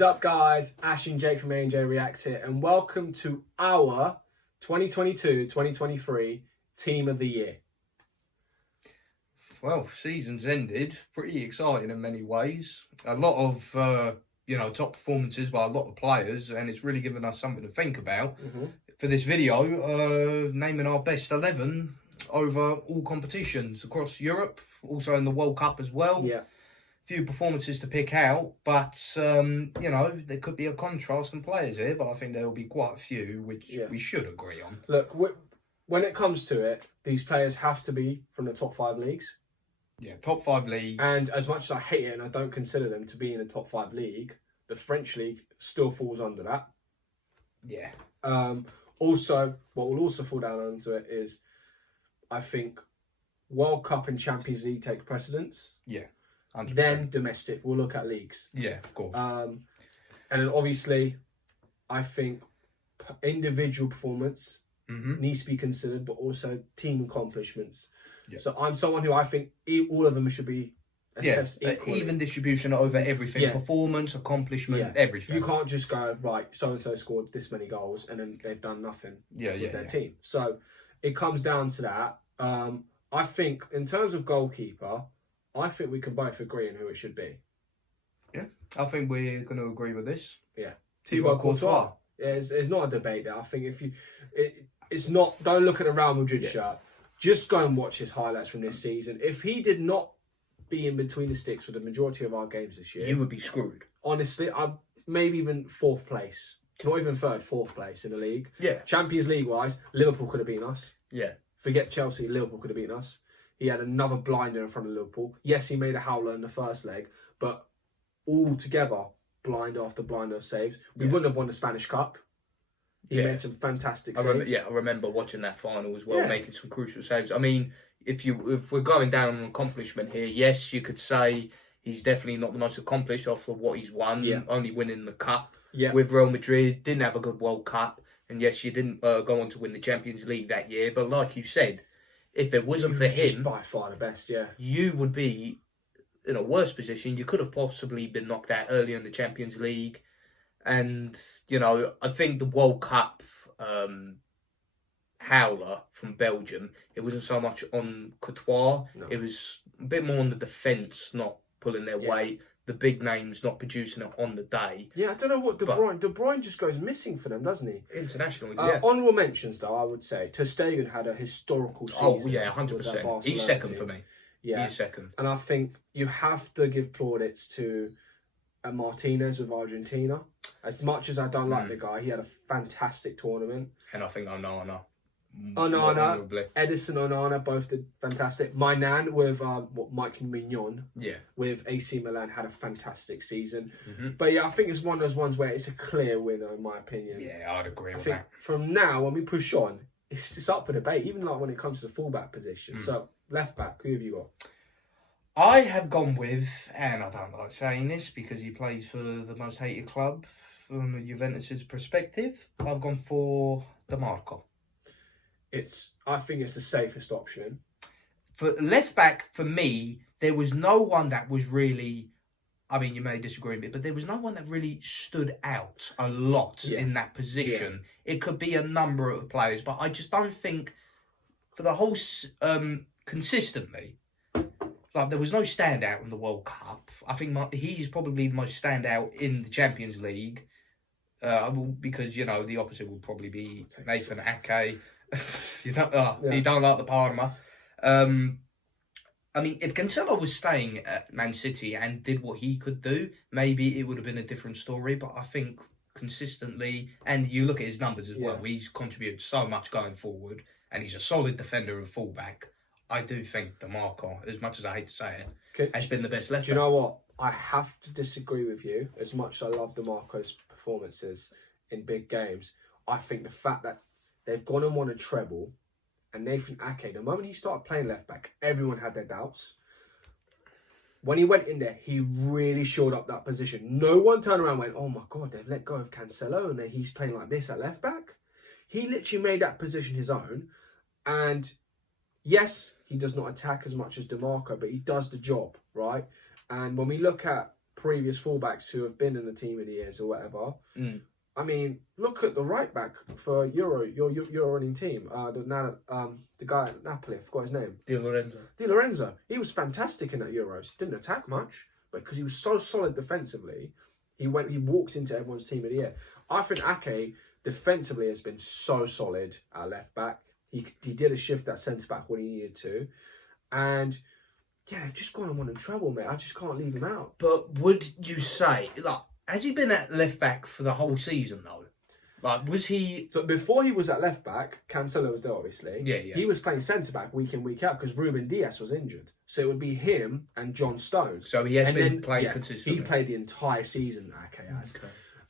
What is up, guys? Ash and Jake from A&J Reacts here, and welcome to our 2022-2023 Team of the Year. Well, season's ended. Pretty exciting in many ways. A lot of, top performances by a lot of players, and it's really given us something to think about. For this video, naming our best 11 over all competitions across Europe, also in the World Cup as well. Yeah. Few performances to pick out, but, there could be a contrast in players here, but I think there will be quite a few, which we should agree on. Look, when it comes to it, these players have to be from the top 5 leagues. Yeah, top 5 leagues. And as much as I hate it and I don't consider them to be in a top 5 league, the French league still falls under that. Yeah. Also, what will also fall down onto it is, I think, World Cup and Champions League take precedence. Yeah. 100%. Then domestic. We'll look at leagues. Yeah, of course. And then obviously, I think individual performance needs to be considered, but also team accomplishments. Yeah. So I'm someone who I think all of them should be assessed equally. Even distribution over everything. Yeah. Performance, accomplishment, everything. You can't just go, right, so-and-so scored this many goals and then they've done nothing with their team. So it comes down to that. I think in terms of goalkeeper, I think we can both agree on who it should be. Yeah, I think we're going to agree with this. Yeah, Thibaut Courtois. It's not a debate there. I think it's not. Don't look at the Real Madrid shirt. Just go and watch his highlights from this season. If he did not be in between the sticks for the majority of our games this year, you would be screwed. Honestly, maybe even 4th place. Not even 3rd, 4th place in the league. Yeah. Champions League wise, Liverpool could have beaten us. Yeah. Forget Chelsea, Liverpool could have beaten us. He had another blinder in front of Liverpool. Yes, he made a howler in the first leg, but all together, blind after blinder saves. We wouldn't have won the Spanish Cup. He made some fantastic saves. I remember watching that final as well, making some crucial saves. I mean, if we're going down on accomplishment here, yes, you could say he's definitely not the most accomplished off of what he's won, only winning the Cup with Real Madrid, didn't have a good World Cup, and yes, you didn't go on to win the Champions League that year, but like you said, if it wasn't for him, by far the best, you would be in a worse position. You could have possibly been knocked out earlier in the Champions League. And, I think the World Cup howler from Belgium, it wasn't so much on Courtois. No. It was a bit more on the defence, not pulling their weight. The big names not producing it on the day. Yeah, I don't know what De Bruyne just goes missing for them, doesn't he? Internationally, Honourable mentions, though, I would say. Ter Stegen had a historical season. Oh, yeah, 100%. He's second for me. Yeah. He's second. And I think you have to give plaudits to Martinez with Argentina. As much as I don't like the guy, he had a fantastic tournament. And I think Onana, Edison, Onana both did fantastic. My nan with Mike Mignon with AC Milan had a fantastic season. But I think it's one of those ones where it's a clear winner in my opinion. Yeah, I'd agree with that. From now, when we push on, it's up for debate, even like when it comes to the fullback position. So left back, who have you got? I have gone with, and I don't like saying this because he plays for the most hated club from Juventus' perspective, I've gone for DeMarco. I think it's the safest option. For left back, for me, there was no one that was really, I mean, you may disagree with me, but there was no one that really stood out a lot in that position. Yeah. It could be a number of players, but I just don't think for the whole, consistently, like there was no standout in the World Cup. I think he's probably the most standout in the Champions League because, the opposite would probably be Nathan Ake. He don't like the Parma. I mean, if Cancelo was staying at Man City and did what he could do, maybe it would have been a different story. But I think consistently, and you look at his numbers as well, he's contributed so much going forward, and he's a solid defender and fullback. I do think DeMarco, as much as I hate to say it, has been the best left back. Do you know what? I have to disagree with you. As much as I love DeMarco's performances in big games, I think the fact that they've gone and won a treble, and Nathan Ake, the moment he started playing left back, everyone had their doubts. When he went in there, he really shored up that position. No one turned around and went, oh my God, they've let go of Cancelo and he's playing like this at left back. He literally made that position his own. And yes, he does not attack as much as DeMarco, but he does the job, right? And when we look at previous fullbacks who have been in the team of the years or whatever. Mm. I mean, look at the right back for your running team. The guy at Napoli, I forgot his name. Di Lorenzo. He was fantastic in that Euros. Didn't attack much, but because he was so solid defensively, he walked into everyone's team of the year. I think Ake defensively has been so solid at left back. He did a shift at centre back when he needed to, and yeah, they've just gone and won a treble, mate. I just can't leave him out. But would you say, like, has he been at left back for the whole season though? Like, was he? So before he was at left back, Cancelo was there obviously. Yeah. He was playing centre back week in week out because Ruben Dias was injured. So it would be him and John Stones. So he has been playing consistently. He played the entire season. Okay.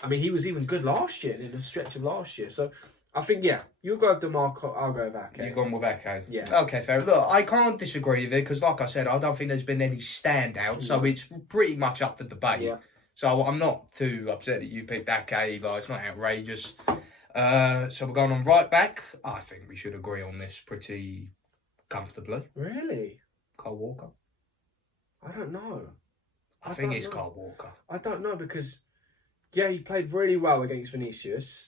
I mean, he was even good last year in a stretch of last year. So I think you'll go with DeMarco. I'll go with Ake. You've gone with Ake. Yeah. Okay, fair. Look, I can't disagree with it because, like I said, I don't think there's been any standout. So it's pretty much up for debate. Yeah. So I'm not too upset that you picked Ake. Like, it's not outrageous. So we're going on right back. I think we should agree on this pretty comfortably. Really? Kyle Walker. I don't know. I think it's Kyle Walker. I don't know because, he played really well against Vinicius,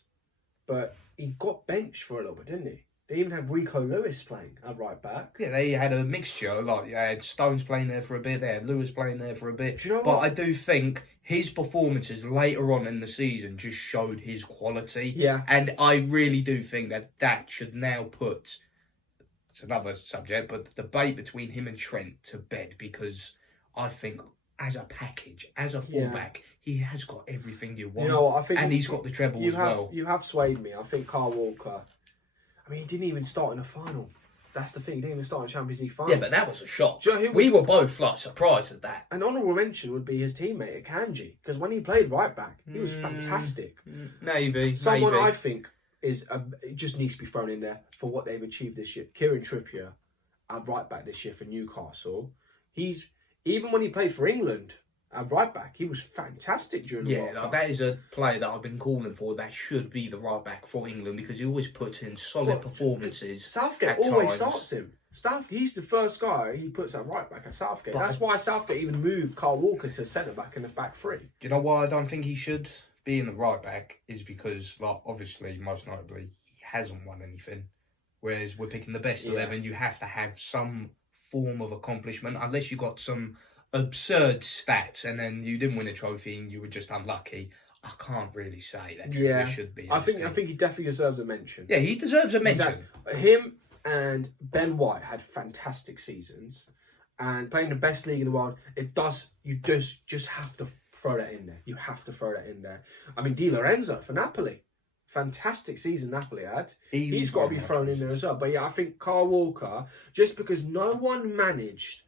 but he got benched for a little bit, didn't he? They even had Rico Lewis playing at right back. Yeah, they had a mixture. Like, they had Stones playing there for a bit. They had Lewis playing there for a bit. Do you know but what? I do think his performances later on in the season just showed his quality. Yeah. And I really do think that should now put... It's another subject, but the debate between him and Trent to bed, because I think as a package, as a fullback, he has got everything you want. You know what? I think he's got the treble as well. You have swayed me. I think Kyle Walker... I mean, he didn't even start in the final. That's the thing. He didn't even start in the Champions League final. Yeah, but that was a shock. Do you know we were both like surprised at that. An honourable mention would be his teammate, Akanji, because when he played right back, he was fantastic. Maybe. I think it just needs to be thrown in there for what they've achieved this year. Kieran Trippier, at right back this year for Newcastle. Even when he played for England at right back, he was fantastic during the World Cup. That is a player that I've been calling for. That should be the right back for England because he always puts in solid performances. Southgate always starts him. He's the first guy he puts at right back at Southgate. That's why Southgate even moved Kyle Walker to centre back in the back three. Do you know why I don't think he should be in the right back? Is because, like, obviously, most notably, he hasn't won anything. Whereas we're picking the best 11, you have to have some form of accomplishment, unless you got some absurd stats and then you didn't win a trophy and you were just unlucky. I can't really say that Trippier should be. I think he definitely deserves a mention. Yeah, he deserves a mention. Exactly. Him and Ben White had fantastic seasons, and playing the best league in the world, it does. You just have to throw that in there. You have to throw that in there. I mean, Di Lorenzo for Napoli, fantastic season Napoli had. He's got to be thrown in there as well. But I think Kyle Walker, just because no one managed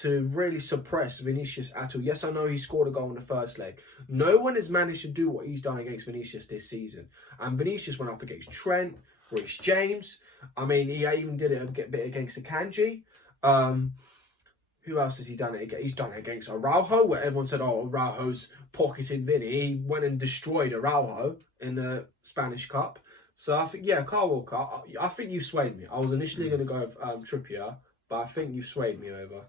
to really suppress Vinicius at all. Yes, I know he scored a goal in the first leg. No one has managed to do what he's done against Vinicius this season. And Vinicius went up against Trent, Reece James. I mean, he even did it a bit against Akanji. Who else has he done it against? He's done it against Araujo, where everyone said, Araujo's pocketing Vinny. He went and destroyed Araujo in the Spanish Cup. So I think, Kyle Walker, I think you swayed me. I was initially going to go with Trippier, but I think you swayed me over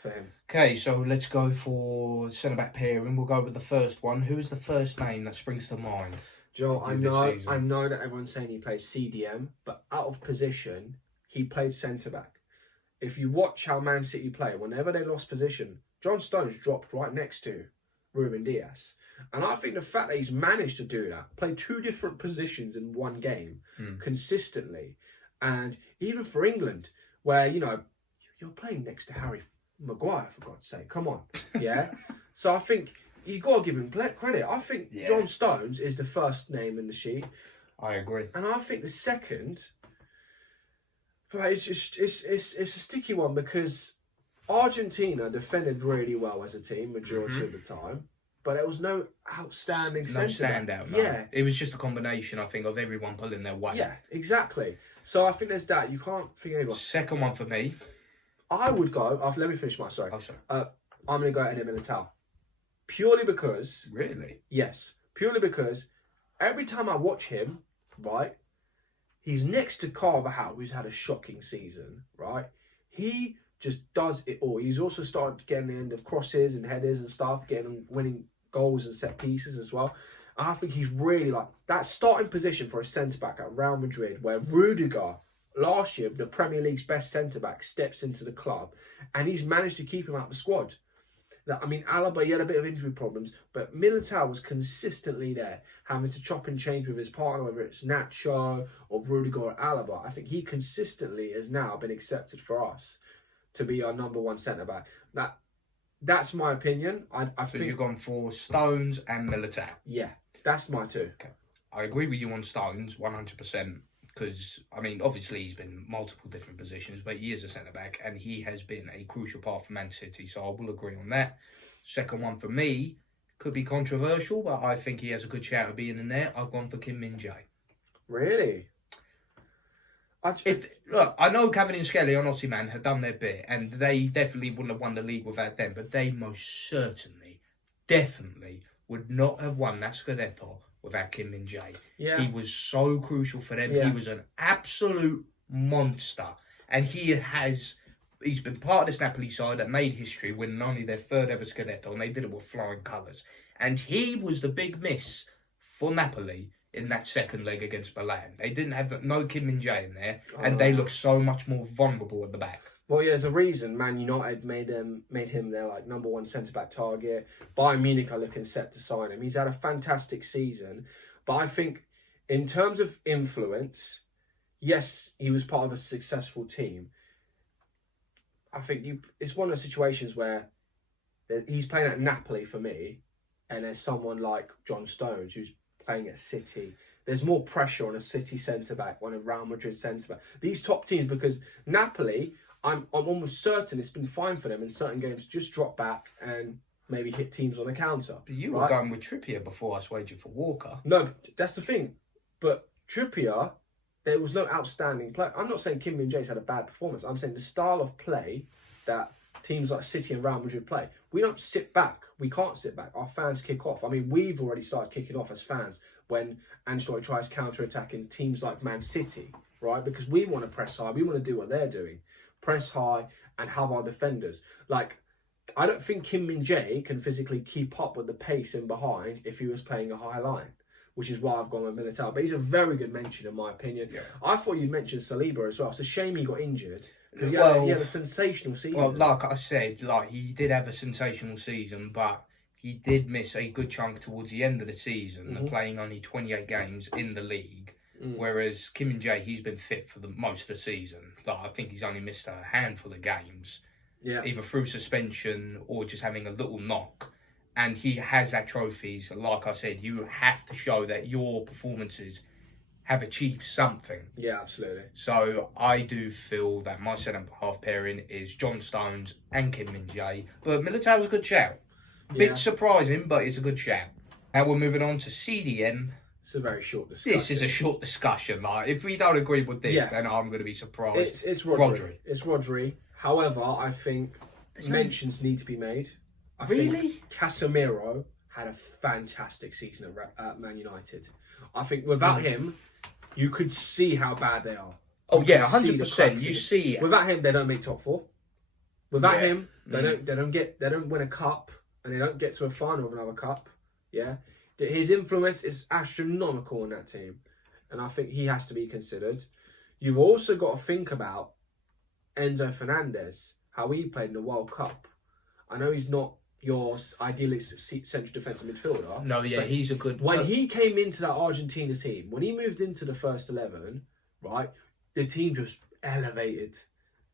for him. Okay, so let's go for centre-back pairing. We'll go with the first one. Who is the first name that springs to mind? Joe, I know that everyone's saying he plays CDM, but out of position, he played centre-back. If you watch how Man City play, whenever they lost position, John Stones dropped right next to Ruben Dias. And I think the fact that he's managed to do that, play two different positions in one game consistently, and even for England, where, you're playing next to Harry Maguire, for God's sake, come on, So I think you've got to give him credit. I think John Stones is the first name in the sheet. I agree, and I think the second, it's a sticky one because Argentina defended really well as a team majority of the time, but there was no outstanding standout. No. It was just a combination, I think, of everyone pulling their weight. Yeah, exactly. So I think there's that. You can't think of anyone. Second one for me. I would go. Let me finish my. Sorry. Oh, sorry. I'm going to go Eder Militao. Purely because. Really? Yes. Purely because every time I watch him, right, he's next to Carvajal, who's had a shocking season, right? He just does it all. He's also started getting the end of crosses and headers and stuff, winning goals and set pieces as well. And I think he's really like that starting position for a centre-back at Real Madrid, where Rudiger, last year, the Premier League's best centre-back, steps into the club, and he's managed to keep him out of the squad. I mean, Alaba, he had a bit of injury problems, but Militao was consistently there, having to chop and change with his partner, whether it's Nacho or Rudiger or Alaba. I think he consistently has now been accepted for us to be our number one centre-back. That's my opinion. I think you've gone for Stones and Militao. Yeah, that's my two. Okay. I agree with you on Stones, 100%. Because, I mean, obviously he's been multiple different positions, but he is a centre-back and he has been a crucial part for Man City, so I will agree on that. Second one for me could be controversial, but I think he has a good shout of being in there. I've gone for Kim Min-jae. Really? Look, I know Kevin and Skelly on Ossiman have done their bit, and they definitely wouldn't have won the league without them, but they most certainly, definitely would not have won that Scudetto without Kim Min-jae. Yeah. He was so crucial for them. Yeah. He was an absolute monster. And he's been part of this Napoli side that made history, winning only their third ever Scudetto, and they did it with flying colours. And he was the big miss for Napoli in that second leg against Milan. They didn't have no Kim Min-jae in there, and they looked so much more vulnerable at the back. Well, yeah, there's a reason Man United made him their number one centre-back target. Bayern Munich are looking set to sign him. He's had a fantastic season. But I think in terms of influence, yes, he was part of a successful team. I think it's one of those situations where he's playing at Napoli for me, and there's someone like John Stones who's playing at City. There's more pressure on a City centre-back, on a Real Madrid centre-back. These top teams, because Napoli, I'm almost certain it's been fine for them in certain games. Just drop back and maybe hit teams on a counter. But you were going with Trippier before I swayed you for Walker. No, that's the thing. But Trippier, there was no outstanding play. I'm not saying Kim Min-jae's had a bad performance. I'm saying the style of play that teams like City and Real Madrid play. We don't sit back. We can't sit back. Our fans kick off. I mean, we've already started kicking off as fans when Ancelotti tries counter-attacking teams like Man City, right? Because we want to press high. We want to do what they're doing. Press high and have our defenders. I don't think Kim Min-jae can physically keep up with the pace in behind if he was playing a high line, which is why I've gone with Militao. But he's a very good mention in my opinion. Yeah. I thought you'd mention Saliba as well. It's a shame he got injured because he had a sensational season. Well, like I said, he did have a sensational season, but he did miss a good chunk towards the end of the season, playing only 28 games in the league. Whereas Kim Min-jae, he's been fit for the most of the season. I think he's only missed a handful of games, either through suspension or just having a little knock. And he has that trophy. So like I said, you have to show that your performances have achieved something. Yeah, absolutely. So I do feel that my centre-half pairing is John Stones and Kim Min-jae. But Militao's a good shout. Bit surprising, but it's a good shout. And we're moving on to CDM. It's a very short discussion. This is a short discussion. If we don't agree with this, then I'm going to be surprised. It's Rodri. It's Rodri. However, I think mentions need to be made. I think Casemiro had a fantastic season at Man United. I think without him, you could see how bad they are. Oh yeah, 100%. You see, without him, they don't make top four. Without him, they don't win a cup, and they don't get to a final of another cup. Yeah. His influence is astronomical in that team, and I think he has to be considered. You've also got to think about Enzo Fernandez, how he played in the World Cup. I know he's not your idealistic central defensive midfielder. No, yeah, he's a good... When he came into that Argentina team, when he moved into the first 11, right, the team just elevated,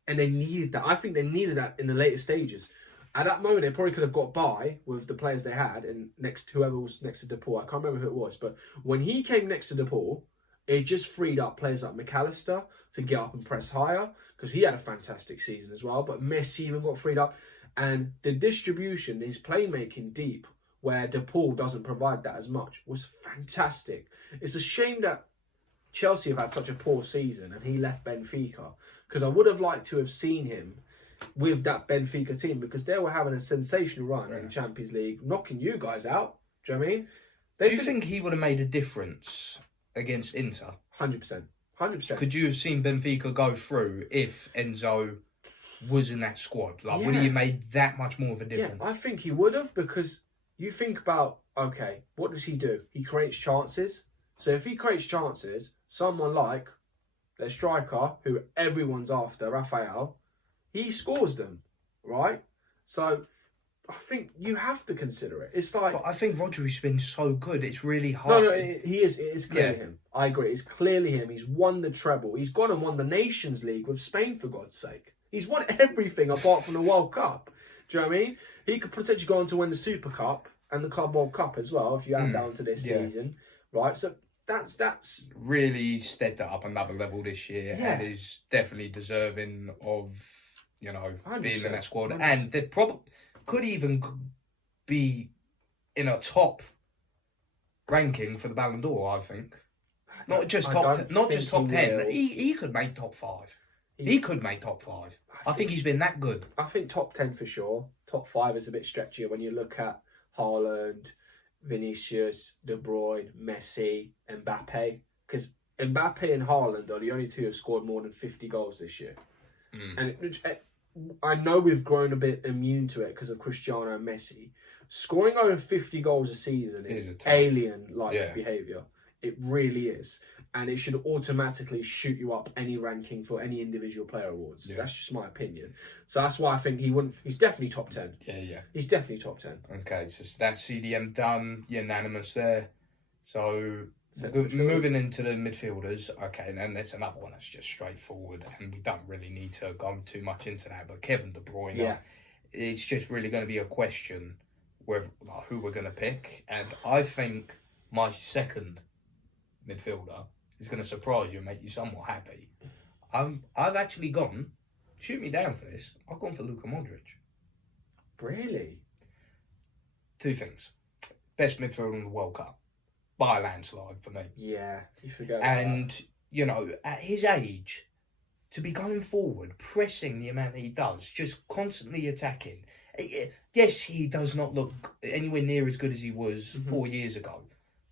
and they needed that. I think they needed that in the later stages. At that moment, they probably could have got by with the players they had and whoever was next to DePaul. I can't remember who it was, but when he came next to DePaul, it just freed up players like McAllister to get up and press higher because he had a fantastic season as well. But Messi even got freed up, and the distribution, his playmaking deep, where DePaul doesn't provide that as much, was fantastic. It's a shame that Chelsea have had such a poor season and he left Benfica, because I would have liked to have seen him with that Benfica team, because they were having a sensational run in the Champions League, knocking you guys out. Do you know what I mean? Do you think he would have made a difference against Inter? 100%. 100%. Could you have seen Benfica go through if Enzo was in that squad? Like, would Yeah. he have made that much more of a Yeah, difference? I think he would have, because you think about, okay, what does he do? He creates chances. So if he creates chances, someone like their striker, who everyone's after, Rafael, he scores them, right? So I think you have to consider it. It's like, But I think Rodri's been so good, it's really hard. no, he is. It is clearly him. I agree. It's clearly him. He's won the treble. He's gone and won the Nations League with Spain, for God's sake. He's won everything apart from the World Cup. Do you know what I mean? He could potentially go on to win the Super Cup and the Club World Cup as well if you add down to this season, right? So that's really stepped it up another level this year, Yeah. and is definitely deserving of, being 100%, in that squad. 100%. And they probably could even be in a top ranking for the Ballon d'Or, I think. Not just top 10. Will. He could make top 5. He could make top 5. I think he's been that good. I think top 10 for sure. Top 5 is a bit stretchier when you look at Haaland, Vinicius, De Bruyne, Messi, Mbappe. Because Mbappe and Haaland are the only two who have scored more than 50 goals this year. And I know we've grown a bit immune to it because of Cristiano and Messi. Scoring over 50 goals a season is alien-like behaviour. It really is. And it should automatically shoot you up any ranking for any individual player awards. Yeah. That's just my opinion. So that's why I think he's definitely top 10. Yeah. He's definitely top 10. Okay, so that's CDM done. Unanimous there. So moving into the midfielders. Okay, and then there's another one that's just straightforward, and we don't really need to go too much into that. But Kevin De Bruyne, it's just really going to be a question who we're going to pick. And I think my second midfielder is going to surprise you and make you somewhat happy. I've actually gone, shoot me down for this, I've gone for Luka Modric. Really? 2 things. Best midfielder in the World Cup. By a landslide for me. Yeah, you forget And, at his age, to be going forward, pressing the amount that he does, just constantly attacking. Yes, he does not look anywhere near as good as he was 4 years ago.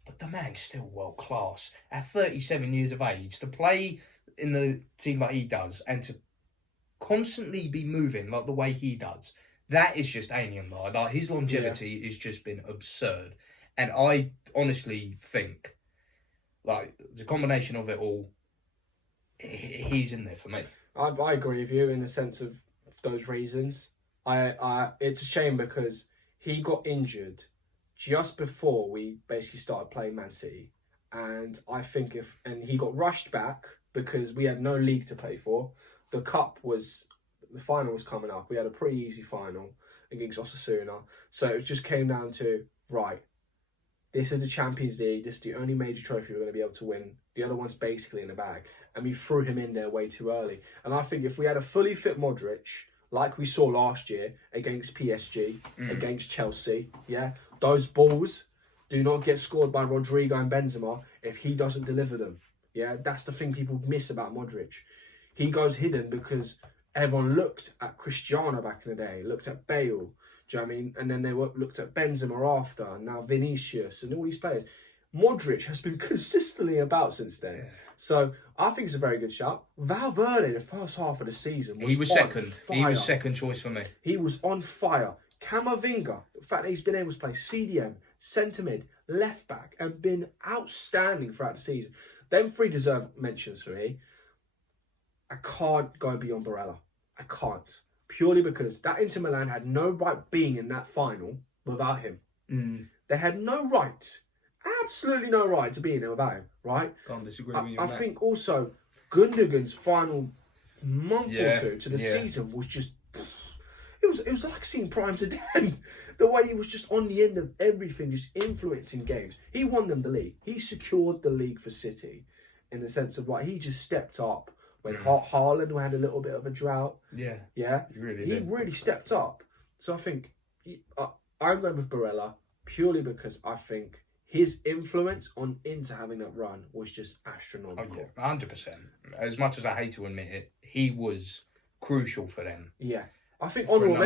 But the man's still world class. At 37 years of age, to play in the team like he does and to constantly be moving like the way he does, that is just alien. Like his longevity has just been absurd. And I honestly think, like, the combination of it all, he's in there for me. I agree with you in the sense of those reasons. It's a shame because he got injured just before we basically started playing Man City, and I think he got rushed back because we had no league to play for. The final was coming up. We had a pretty easy final against Osasuna, so it just came down to, right, this is the Champions League. This is the only major trophy we're going to be able to win. The other one's basically in the bag, and we threw him in there way too early. And I think if we had a fully fit Modric, like we saw last year against PSG, against Chelsea, those balls do not get scored by Rodrigo and Benzema if he doesn't deliver them. Yeah, that's the thing people miss about Modric. He goes hidden because everyone looked at Cristiano back in the day, looked at Bale, do you know what I mean? And then they looked at Benzema after, and now Vinicius and all these players. Modric has been consistently about since then. Yeah. So I think it's a very good shout. Valverde, the first half of the season, he was second. Fire. He was second choice for me. He was on fire. Camavinga, the fact that he's been able to play CDM, centre mid, left back, and been outstanding throughout the season. Them 3 deserve mentions for me. I can't go beyond Barella. I can't. Purely because that Inter Milan had no right being in that final without him. They had no right, absolutely no right to be in there without him, right? Can't disagree with you on that. I think also Gundogan's final month or two to the season was just... It was like seeing Prime Zidane. The way he was just on the end of everything, just influencing games. He won them the league. He secured the league for City in the sense of, he just stepped up when Haaland had a little bit of a drought. Yeah. He really stepped up. So I think I'm going with Barella purely because I think his influence on Inter having that run was just astronomical. 100%. As much as I hate to admit it, he was crucial for them. Yeah. I think honourable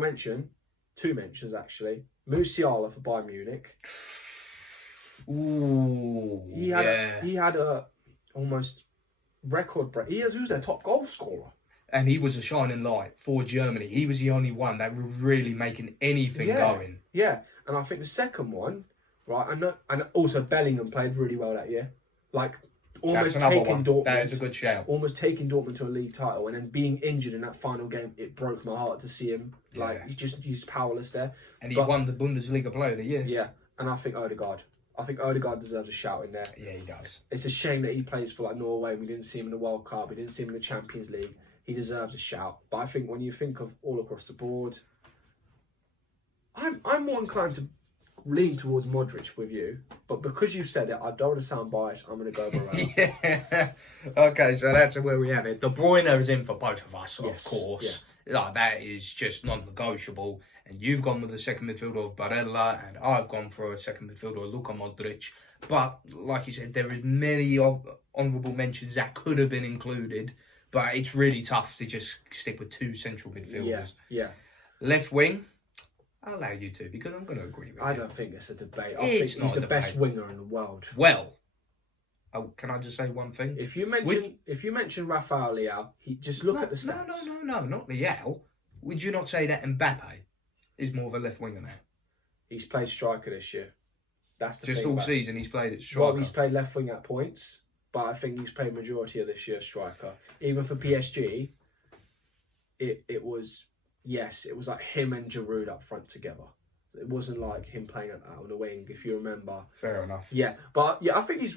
mention, 2 mentions actually. Musiala for Bayern Munich. Ooh, he had a almost record break. He was their top goal scorer. And he was a shining light for Germany. He was the only one that was really making anything going. Yeah, and I think the second one, right, and also Bellingham played really well that year. Like, almost taking Dortmund. That is a good shout. Almost taking Dortmund to a league title, and then being injured in that final game, it broke my heart to see him. Like, he's powerless there. And he won the Bundesliga Player of the Year. Yeah, and I think Odegaard deserves a shout in there. Yeah, he does. It's a shame that he plays for like Norway. We didn't see him in the World Cup. We didn't see him in the Champions League. He deserves a shout. But I think when you think of all across the board, I'm more inclined to lean towards Modric with you. But because you said it, I don't want to sound biased. I'm going to go Varane. Yeah. Okay, so that's where we have it. De Bruyne is in for both of us, of course. Yeah. Like, that is just non-negotiable. And you've gone with the second midfielder of Barella, and I've gone for a second midfielder of Luka Modric. But like you said, there is many honourable mentions that could have been included. But it's really tough to just stick with two central midfielders. Yeah. Left wing, I'll allow you to, because I'm going to agree with you. I don't think it's a debate. I think he's the best winger in the world. Well, can I just say one thing? If you mention Rafael Leao, just look at the stats. No, not Leao. Would you not say that Mbappe is more of a left winger now? He's played striker this year. That's the just thing all season he's played at striker. Well, he's played left wing at points. But I think he's played majority of this year striker. Even for PSG, it was like him and Giroud up front together. It wasn't like him playing out on the wing, if you remember. Fair enough. Yeah, but I think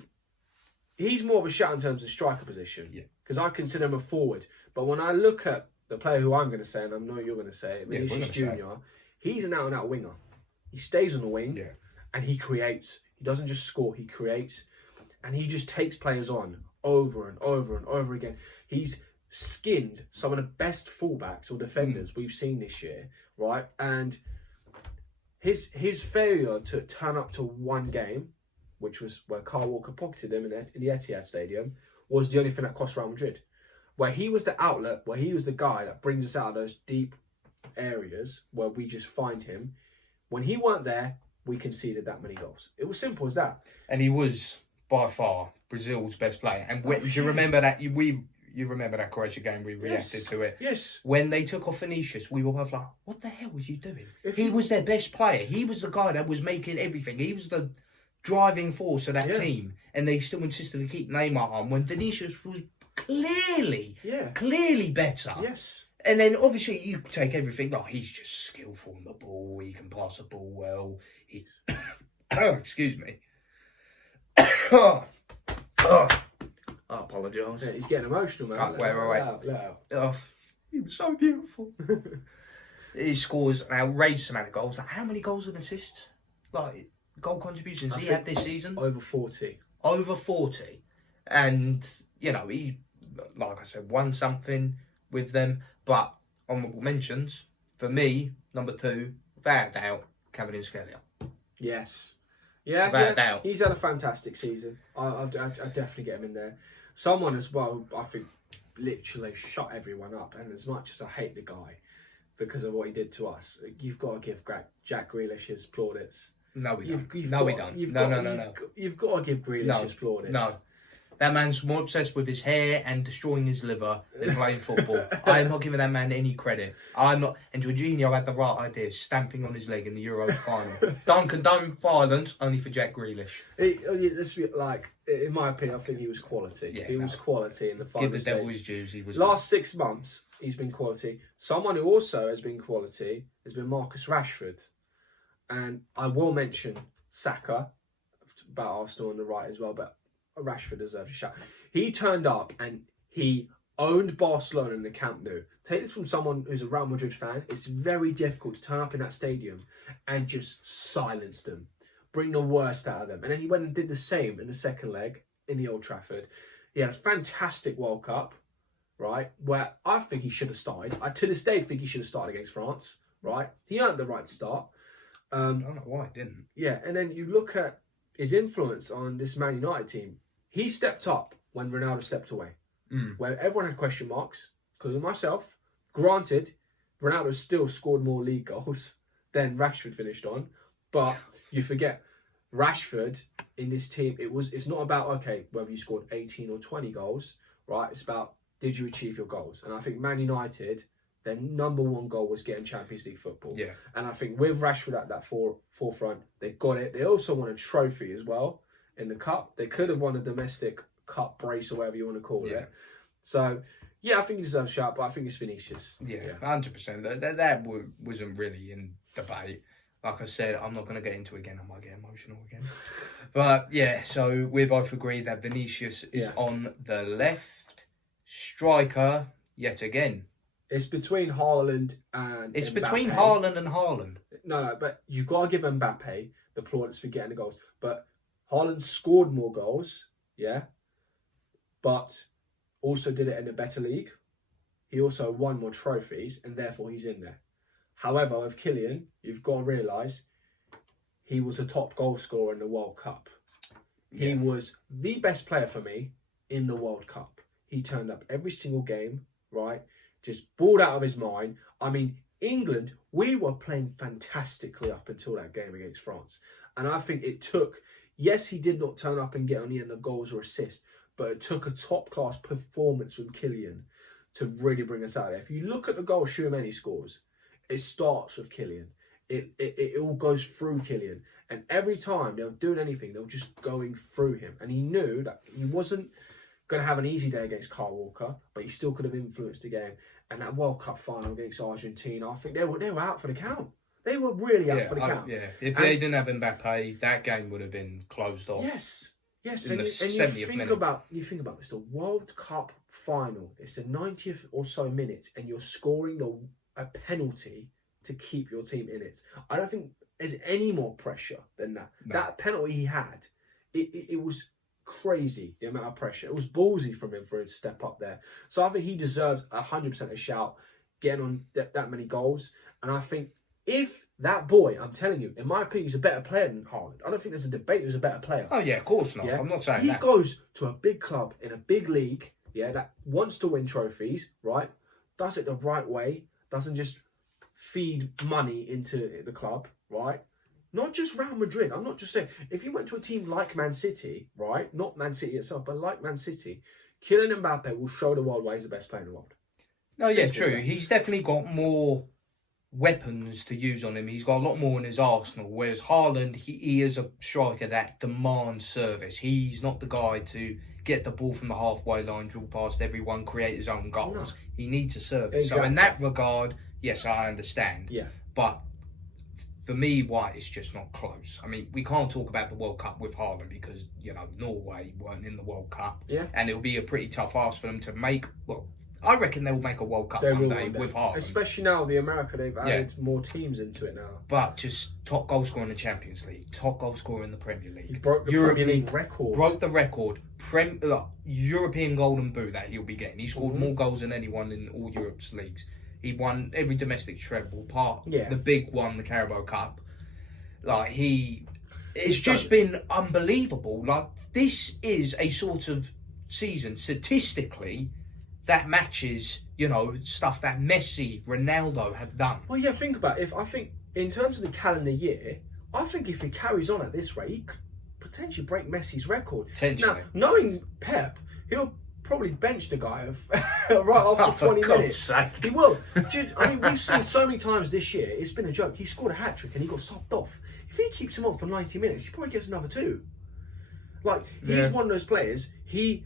he's more of a shout in terms of striker position. Yeah. Because I consider him a forward. But when I look at the player who I'm going to say, and I know you're going to say it, Vinicius Junior, he's an out-and-out winger. He stays on the wing, and he creates. He doesn't just score; he creates. And he just takes players on over and over and over again. He's skinned some of the best fullbacks or defenders we've seen this year, right? And his failure to turn up to one game, which was where Kyle Walker pocketed him in the Etihad Stadium, was the only thing that cost Real Madrid. Where he was the outlet, where he was the guy that brings us out of those deep areas where we just find him. When he weren't there, we conceded that many goals. It was simple as that. And he was by far Brazil's best player. And do you remember that? You remember that Croatia game? We reacted to it. Yes. When they took off Vinicius, we were both like, "What the hell was you doing?" He was their best player. He was the guy that was making everything. He was the driving force of that team, and they still insisted to keep Neymar on when Vinicius was clearly better. Yes. And then obviously you take everything. Oh, he's just skillful on the ball. He can pass the ball well. Excuse me. I apologise. Yeah, he's getting emotional, man. Wait. He was so beautiful. He scores an outrageous amount of goals. Like, how many goals and assists? Like, goal contributions he had this season? Over 40. Over 40. And, he, like I said, won something with them. But honourable mentions, for me, number 2, without a doubt, Kvaratskhelia. Yes. Yeah. He's had a fantastic season. I'd definitely get him in there. Someone as well, I think, literally shut everyone up. And as much as I hate the guy because of what he did to us, you've got to give Jack Grealish his plaudits. No, we don't. You've got to give Grealish his plaudits. No. That man's more obsessed with his hair and destroying his liver than playing football. I am not giving that man any credit. I'm not. And Jorginho had the right idea, stamping on his leg in the Euros final. Don't condone violence, only for Jack Grealish. In my opinion, I think he was quality. Yeah, he was quality in the final. Give the devil his dues. He was. Last 6 months, he's been quality. Someone who also has been quality has been Marcus Rashford. And I will mention Saka, about Arsenal on the right as well, but Rashford deserves a shout. He turned up and he owned Barcelona in the Camp Nou. Take this from someone who's a Real Madrid fan. It's very difficult to turn up in that stadium and just silence them. Bring the worst out of them. And then he went and did the same in the second leg in the Old Trafford. He had a fantastic World Cup, right? Where I think he should have started. I to this day think he should have started against France, right? He earned the right to start. I don't know why he didn't. Yeah, and then you look at his influence on this Man United team. He stepped up when Ronaldo stepped away. Where everyone had question marks, including myself. Granted, Ronaldo still scored more league goals than Rashford finished on. But you forget, Rashford in this team, it's not about, whether you scored 18 or 20 goals, right? It's about did you achieve your goals? And I think Man United, their number one goal was getting Champions League football. Yeah. And I think with Rashford at that forefront, they got it. They also won a trophy as well in the cup. They could have won a domestic cup brace or whatever you want to call it. So, yeah, I think he deserves a shout, but I think it's Vinicius. Yeah, 100%. That wasn't really in debate. Like I said, I'm not going to get into it again. I might get emotional again. But, yeah, so we both agree that Vinicius is on the left. Striker, yet again. It's between Haaland and It's Mbappe. between Haaland and Haaland. No, but you've got to give Mbappe the plaudits for getting the goals. But Haaland scored more goals, but also did it in a better league. He also won more trophies, and therefore he's in there. However, with Kylian, you've got to realise he was a top goal scorer in the World Cup. He was the best player for me in the World Cup. He turned up every single game, right? Just balled out of his mind. I mean, England, we were playing fantastically up until that game against France. And I think it took, yes, he did not turn up and get on the end of goals or assists, but it took a top-class performance from Kylian to really bring us out there. If you look at the goal Tchouaméni scores, it starts with Kylian. It all goes through Kylian. And every time they were doing anything, they were just going through him. And he knew that he wasn't going to have an easy day against Kyle Walker, but he still could have influenced the game. And that World Cup final against Argentina, I think they were out for the count. They were really out for the count. If they didn't have Mbappe, that game would have been closed off. Yes. In the 70th you think minute. about it's the World Cup final. It's the 90th or so minutes, and you're scoring a penalty to keep your team in it. I don't think there's any more pressure than that. No. That penalty he had, it was crazy, the amount of pressure. It was ballsy from him for him to step up there. So I think he deserves 100% a shout, getting on that many goals. And I think if that boy, I'm telling you, in my opinion, he's a better player than Haaland. I don't think there's a debate who's a better player. Oh, yeah, of course not. I'm not saying that. He goes to a big club in a big league, that wants to win trophies, right? Does it the right way, doesn't just feed money into the club, right? Not just Real Madrid. I'm not just saying, if you went to a team like Man City, right? Not Man City itself, but like Man City, Kylian Mbappe will show the world why he's the best player in the world. No, yeah, true. He's definitely got more weapons to use on him. He's got a lot more in his arsenal. Whereas Haaland, he is a striker that demands service. He's not the guy to get the ball from the halfway line, drill past everyone, create his own goals. No. He needs a service. Exactly. So in that regard, yes, I understand. Yeah. But for me, why it's just not close. I mean, we can't talk about the World Cup with Haaland because, Norway weren't in the World Cup. Yeah. And it'll be a pretty tough ask for them to make, I reckon they will make a World Cup one day with Haaland. Especially now, they've added more teams into it now. But just top goal scorer in the Champions League, top goal scorer in the Premier League. He broke the Premier League record. Broke the record. European Golden Boot that he'll be getting. He scored more goals than anyone in all Europe's leagues. He won every domestic treble, the big one, the Carabao Cup. It's just been unbelievable. This is a sort of season, statistically, that matches, stuff that Messi, Ronaldo have done. Well, yeah, think about it. I think, in terms of the calendar year, I think if he carries on at this rate, he could potentially break Messi's record. Potentially. Now, knowing Pep, he'll probably bench the guy right after 20 minutes. He will. I mean, we've seen so many times this year, it's been a joke. He scored a hat-trick and he got subbed off. If he keeps him on for 90 minutes, he probably gets another 2. He's one of those players, he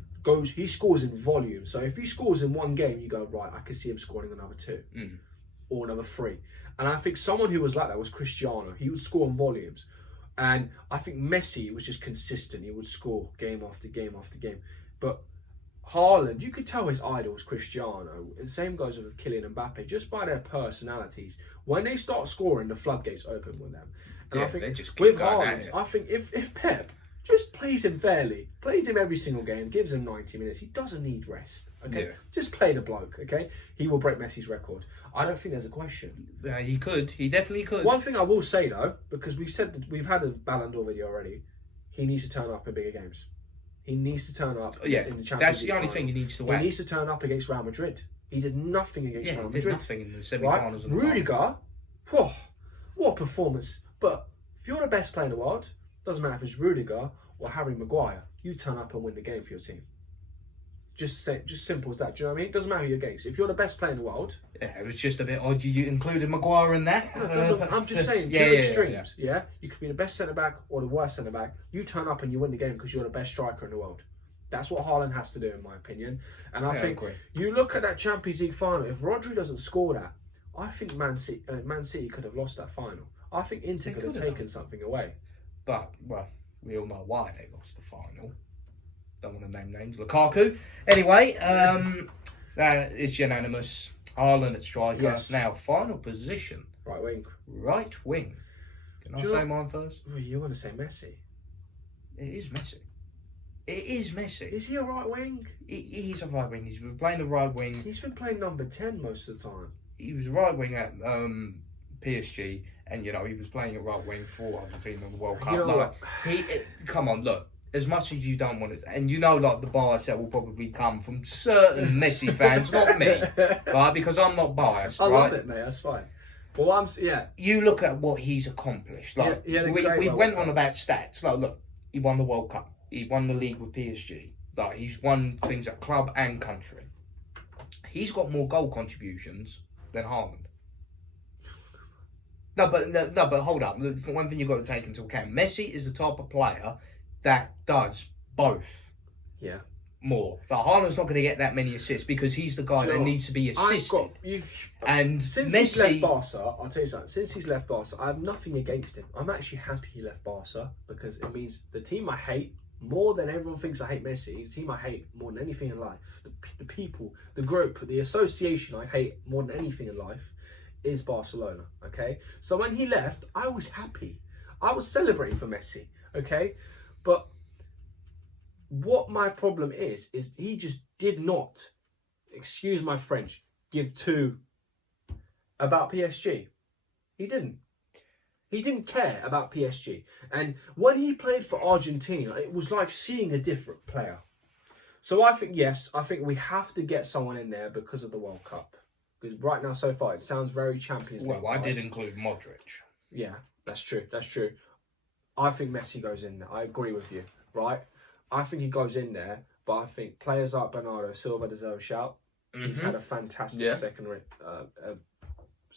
scores in volume. So if he scores in one game, you go, right, I can see him scoring another 2 or another 3. And I think someone who was like that was Cristiano. He would score in volumes. And I think Messi was just consistent. He would score game after game after game. But Haaland, you could tell his idol is Cristiano. And same goes with Kylian Mbappe, just by their personalities. When they start scoring, the floodgates open with them. And I think with Haaland, I think if Pep just plays him fairly, plays him every single game, gives him 90 minutes, he doesn't need rest. Okay, just play the bloke. Okay, he will break Messi's record. I don't think there's a question. Yeah, he could. He definitely could. One thing I will say though, because we've had a Ballon d'Or video already, he needs to turn up in bigger games. He needs to turn up in the Champions League. That's the only thing he needs to win. He needs to turn up against Real Madrid. He did nothing against Real Madrid. He did nothing in the semi-finals. Right? Rudiger, what a performance. But if you're the best player in the world, doesn't matter if it's Rudiger or Harry Maguire, you turn up and win the game for your team. Just simple as that. Do you know what I mean? It doesn't matter who you're against. If you're the best player in the world, yeah, it was just a bit odd. You included Maguire in that. I'm just saying, two extremes. Yeah, you could be the best centre back or the worst centre back. You turn up and you win the game because you're the best striker in the world. That's what Haaland has to do, in my opinion. And I think you look at that Champions League final. If Rodri doesn't score that, I think Man City could have lost that final. I think Inter could have taken something away. But well, we all know why they lost the final. Don't want to name names. Lukaku. Anyway, it's unanimous. Haaland at striker. Yes. Now, final position. Right wing. Right wing. Can I say mine first? Well, you want to say Messi? It is Messi. It is Messi. Is he a right wing? He's a right wing. He's been playing the right wing. He's been playing number 10 most of the time. He was right wing at PSG, and he was playing a right wing for Argentina in the World Cup. You know Come on, look. As much as you don't want it, and the bias that will probably come from certain Messi fans, not me, right? Because I'm not biased, I right? love it, mate. That's fine. Well, You look at what he's accomplished. Like we went on about stats. Like, look, he won the World Cup. He won the league with PSG. Like, he's won things at club and country. He's got more goal contributions than Haaland. No, but hold up. One thing you've got to take into account: Messi is the type of player that does both. Yeah. More. Like, Haaland's not going to get that many assists because he's the guy that needs to be assisted. And since Messi, he's left Barca, I'll tell you something. Since he's left Barca, I have nothing against him. I'm actually happy he left Barca because it means the team I hate more than everyone thinks I hate Messi. The team I hate more than anything in life, the people, the group, the association I hate more than anything in life is Barcelona. Okay, so when he left, I was happy. I was celebrating for Messi. Okay. But what my problem is he just did not, excuse my French, give two about PSG. He didn't. He didn't care about PSG. And when he played for Argentina, it was like seeing a different player. So I think we have to get someone in there because of the World Cup. Because right now, so far, it sounds very Champions League. Well, I did include Modric. Yeah, that's true. That's true. I think Messi goes in there. I agree with you, right? I think he goes in there, but I think players like Bernardo Silva deserve a shout. Mm-hmm. He's had a fantastic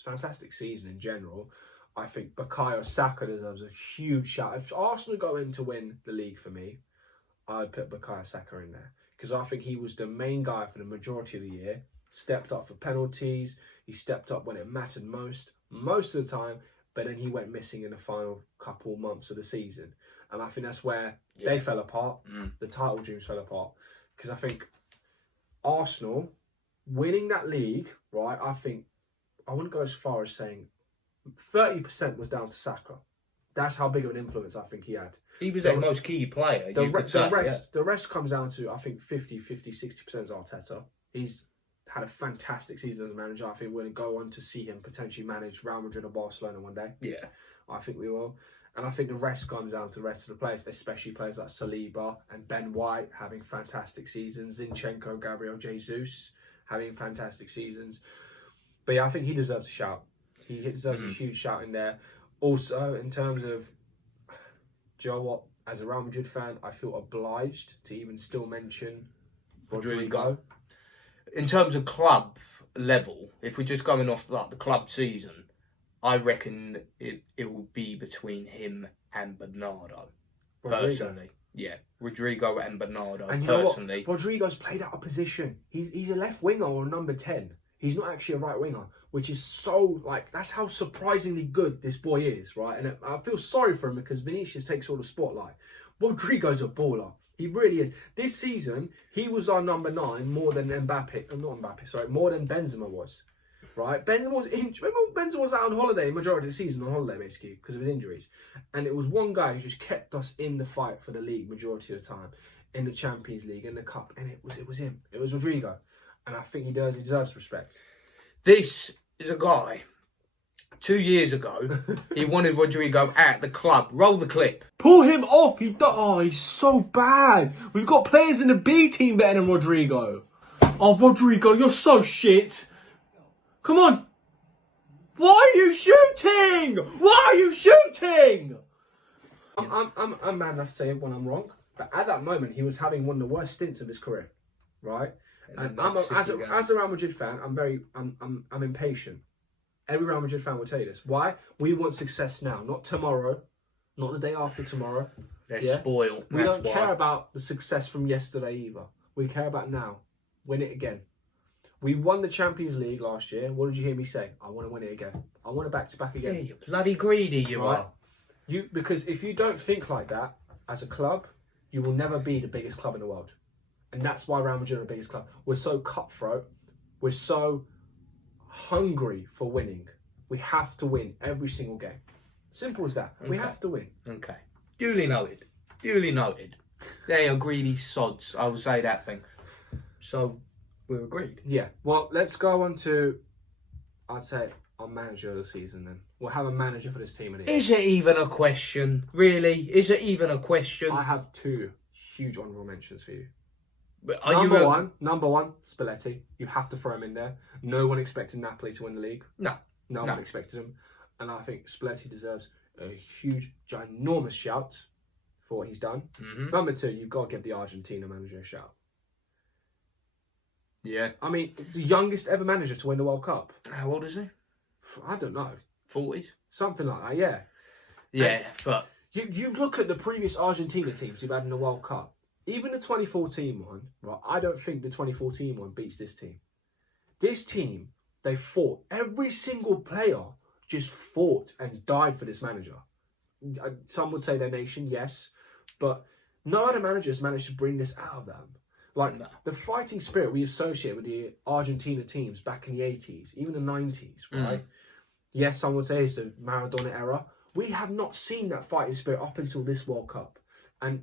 fantastic season in general. I think Bukayo Saka deserves a huge shout. If Arsenal go in to win the league for me, I'd put Bukayo Saka in there because I think he was the main guy for the majority of the year. Stepped up for penalties. He stepped up when it mattered most of the time. But then he went missing in the final couple months of the season. And I think that's where they fell apart. The title dreams fell apart. Because I think Arsenal winning that league, right, I wouldn't go as far as saying 30% was down to Saka. That's how big of an influence I think he had. He was the most key player. The rest comes down to, I think, 50, 60% is Arteta. He's had a fantastic season as a manager. I think we're going to go on to see him potentially manage Real Madrid or Barcelona one day. Yeah. I think we will. And I think the rest comes down to the rest of the players, especially players like Saliba and Ben White having fantastic seasons. Zinchenko, Gabriel Jesus having fantastic seasons. But yeah, I think he deserves a shout. He deserves a huge shout in there. Also, in terms of, do you know what? As a Real Madrid fan, I feel obliged to even still mention Rodrigo. In terms of club level, if we're just going off like the club season, I reckon it will be between him and Bernardo. Personally. Yeah, Rodrigo and Bernardo, and personally. Rodrigo's played out of position. He's a left winger or number 10. He's not actually a right winger, which is so, that's how surprisingly good this boy is, right? And I feel sorry for him because Vinicius takes all the spotlight. Rodrigo's a baller. He really is. This season, he was our number 9 more than more than Benzema was, right? Benzema was injured. Remember Benzema was out on holiday, majority of the season on holiday, basically, because of his injuries. And it was one guy who just kept us in the fight for the league majority of the time, in the Champions League, in the Cup. And it was him. It was Rodrigo. And I think he deserves respect. This is a guy, 2 years ago, he wanted Rodrigo at the club. Roll the clip. Pull him off. He's so bad. We've got players in the B team better than Rodrigo. Oh, Rodrigo, you're so shit. Come on. Why are you shooting? Why are you shooting? I'm mad enough to say it when I'm wrong. But at that moment, he was having one of the worst stints of his career. right? And And I'm that's as City a Real Madrid fan, I'm impatient. Every Real Madrid fan will tell you this. Why? We want success now, not tomorrow, not the day after tomorrow. They're Yeah? spoiled. We That's don't why. care about the success from yesterday either. We care about now. Win it again. We won the Champions League last year. What did you hear me say? I want to win it again. I want it back to back Yeah, again. you're bloody greedy, you Right. are. Because if you don't think like that as a club, you will never be the biggest club in the world. And that's why Real Madrid are the biggest club. We're so cutthroat. We're so hungry for winning. We have to win every single game. Simple as that. We Okay. have to win. Okay. Duly noted. Duly noted. They are greedy sods. I will say that thing. So, we're agreed. Yeah. Well, let's go on to, I'd say, our manager of the season then. We'll have a manager for this team. In Is it even a question? Really? Is it even a question? I have two huge honourable mentions for you. Are Number you one, Spalletti. You have to throw him in there. No one expected Napoli to win the league. No. No one expected him. And I think Spalletti deserves a huge, ginormous shout for what he's done. Mm-hmm. Number two, you've got to give the Argentina manager a shout. Yeah. I mean, the youngest ever manager to win the World Cup. How old is he? I don't know. 40s? Something like that, yeah. Yeah, but... You look at the previous Argentina teams you've had in the World Cup. Even the 2014 one, right? I don't think the 2014 one beats this team. This team, they fought. Every single player just fought and died for this manager. Some would say their nation, yes. But no other managers managed to bring this out of them. Like, the fighting spirit we associate with the Argentina teams back in the 80s, even the 90s, right? Yes, some would say it's the Maradona era. We have not seen that fighting spirit up until this World Cup. And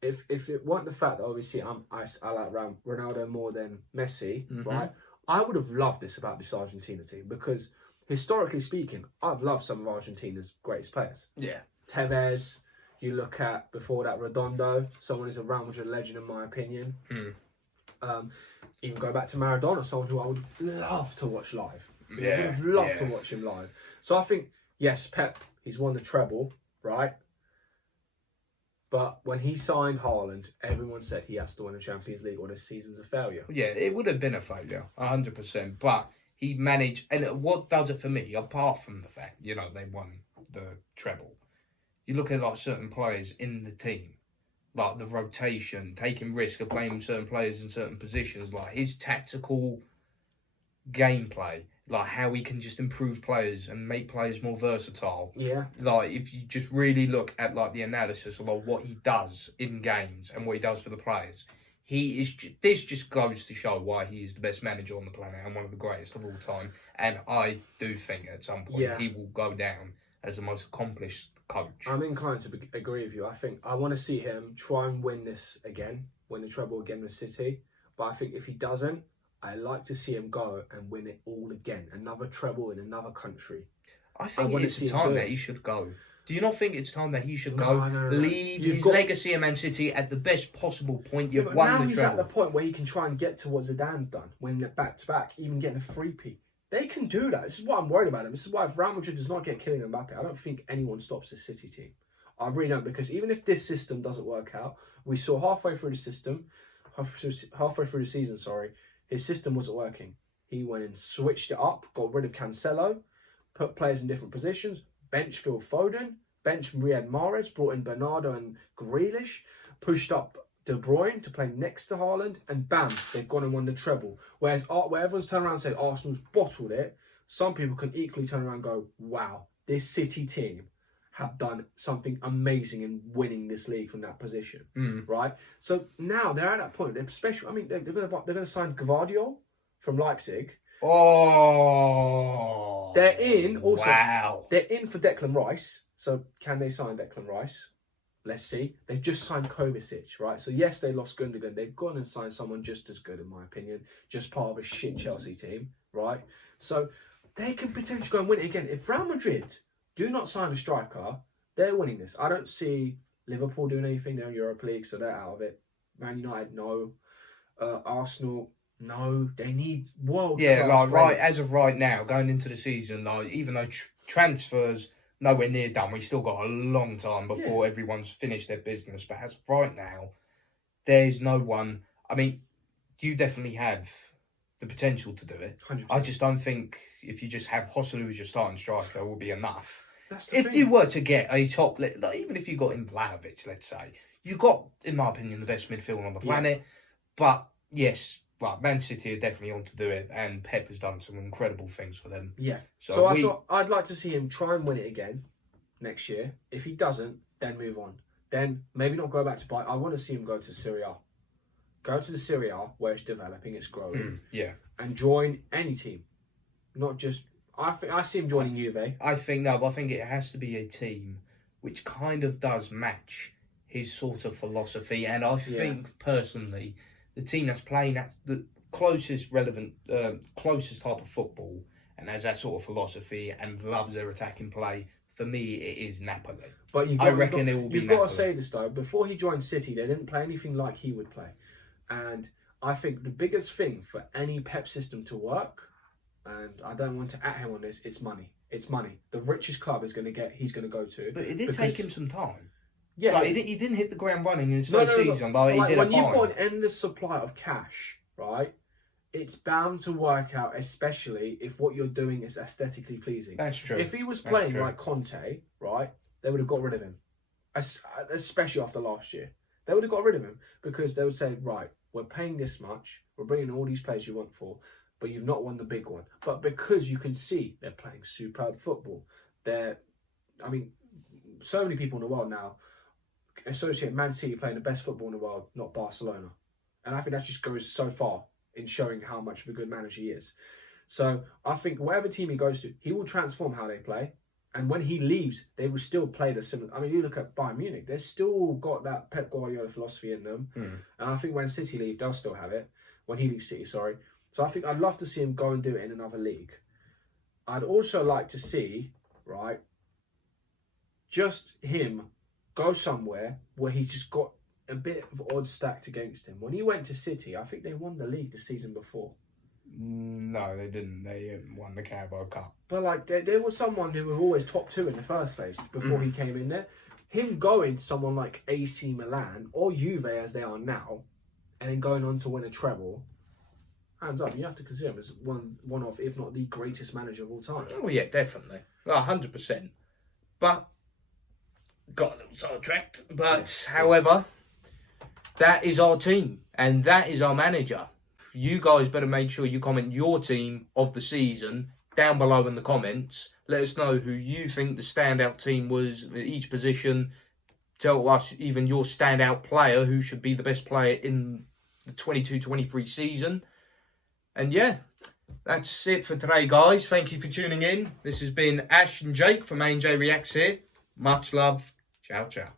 if it weren't the fact that obviously I like Ronaldo more than Messi, right? I would have loved this about this Argentina team because historically speaking, I've loved some of Argentina's greatest players. Yeah. Tevez, you look at before that Redondo, someone who's a Real Madrid legend in my opinion. Even go back to Maradona, someone who I would love to watch live. I would have loved to watch him live. So I think, yes, Pep, he's won the treble, right? But when he signed Haaland, everyone said he has to win the Champions League or this season's a failure. Yeah, it would have been a failure, 100%. But he managed, and what does it for me, apart from the fact, you know, they won the treble, you look at like certain players in the team, like the rotation, taking risk of playing certain players in certain positions, like his tactical gameplay, like how he can just improve players and make players more versatile. Yeah. Like if you just really look at like the analysis of like what he does in games and what he does for the players, he is. This just goes to show why he is the best manager on the planet and one of the greatest of all time. And I do think at some point he will go down as the most accomplished coach. I'm inclined to agree with you. I think I want to see him try and win this again, win the treble again with City. But I think if he doesn't, I like to see him go and win it all again. Another treble in another country. I think it's the time that he should go. Do you not think it's time that he should go? No. Leave his legacy at Man City at the best possible point. You've won now the he's treble. at the point where he can try and get to what Zidane's done, winning it back to back, even getting a three-peat. They can do that. This is what I'm worried about him. This is why if Real Madrid does not get Kylian Mbappe, I don't think anyone stops the City team. I really don't, because even if this system doesn't work out, we saw halfway through the season, his system wasn't working. He went and switched it up, got rid of Cancelo, put players in different positions, bench Phil Foden, bench Riyad Mahrez, brought in Bernardo and Grealish, pushed up De Bruyne to play next to Haaland, and bam, they've gone and won the treble. Whereas where everyone's turned around and said Arsenal's bottled it, some people can equally turn around and go, wow, this City team have done something amazing in winning this league from that position, right? So now they're at that point. They're special. I mean, they're going to sign Gvardiol from Leipzig. Oh, they're in also. Wow, they're in for Declan Rice. So can they sign Declan Rice? Let's see. They've just signed Kovacic, right? So yes, they lost Gundogan. They've gone and signed someone just as good, in my opinion, just part of a shit Chelsea team, right? So they can potentially go and win it again. If Real Madrid do not sign a striker, they're winning this. I don't see Liverpool doing anything. They're in Europa League, so they're out of it. Man United, no. Arsenal, no. They need world class. Yeah, like players. as of right now, going into the season, like even though transfers nowhere near done, we still got a long time before everyone's finished their business. But as of right now, there's no one. I mean, you definitely have the potential to do it. 100%. I just don't think if you just have Hosselu as your starting striker will be enough. That's the If thing. you were to get a top, like, even if you got in Vlahovic, let's say, you got, in my opinion, the best midfielder on the planet. But yes, like, Man City are definitely on to do it, and Pep has done some incredible things for them. Yeah. So So I thought I'd like to see him try and win it again next year. If he doesn't, then move on. Then maybe not go back to Bayern. I want to see him go to Serie A. Go to the Serie A where it's developing, it's growing, and join any team, not just. I see him joining Juve. I think it has to be a team which kind of does match his sort of philosophy, and I think personally, the team that's playing at the closest type of football and has that sort of philosophy and loves their attacking play. For me, it is Napoli. But I reckon it will be You've got Napoli. to say this though. Before he joined City, they didn't play anything like he would play, and I think the biggest thing for any Pep system to work, and I don't want to at him on this, it's money. It's money. The richest club he's going to go to. But it did take him some time. Yeah, like, he didn't hit the ground running in his first season, but he did when it you've fine. got an endless supply of cash, right? It's bound to work out, especially if what you're doing is aesthetically pleasing. That's true. If he was playing like Conte, right, they would have got rid of him, especially after last year. They would have got rid of him because they would say, right, we're paying this much, we're bringing all these players you want for, but you've not won the big one. But because you can see they're playing superb football, so many people in the world now associate Man City playing the best football in the world, not Barcelona. And I think that just goes so far in showing how much of a good manager he is. So I think whatever team he goes to, he will transform how they play. And when he leaves, they will still play the similar. I mean, you look at Bayern Munich, they've still got that Pep Guardiola philosophy in them. And I think when City leave, they'll still have it. When he leaves City, sorry. So I think I'd love to see him go and do it in another league. I'd also like to see, right, just him go somewhere where he's just got a bit of odds stacked against him. When he went to City, I think they won the league the season before. No, they didn't. They won the Carabao Cup. But like, there was someone who was always top two in the first place before he came in there. Him going to someone like AC Milan or Juve as they are now, and then going on to win a treble, hands up, you have to consider him as one of, if not the greatest manager of all time. Oh yeah, definitely, 100%. But got a little sidetracked. But however, that is our team and that is our manager. You guys better make sure you comment your team of the season down below in the comments. Let us know who you think the standout team was at each position. Tell us even your standout player, who should be the best player in the 22-23 season. And yeah, that's it for today, guys. Thank you for tuning in. This has been Ash and Jake from A&J Reacts here. Much love. Ciao, ciao.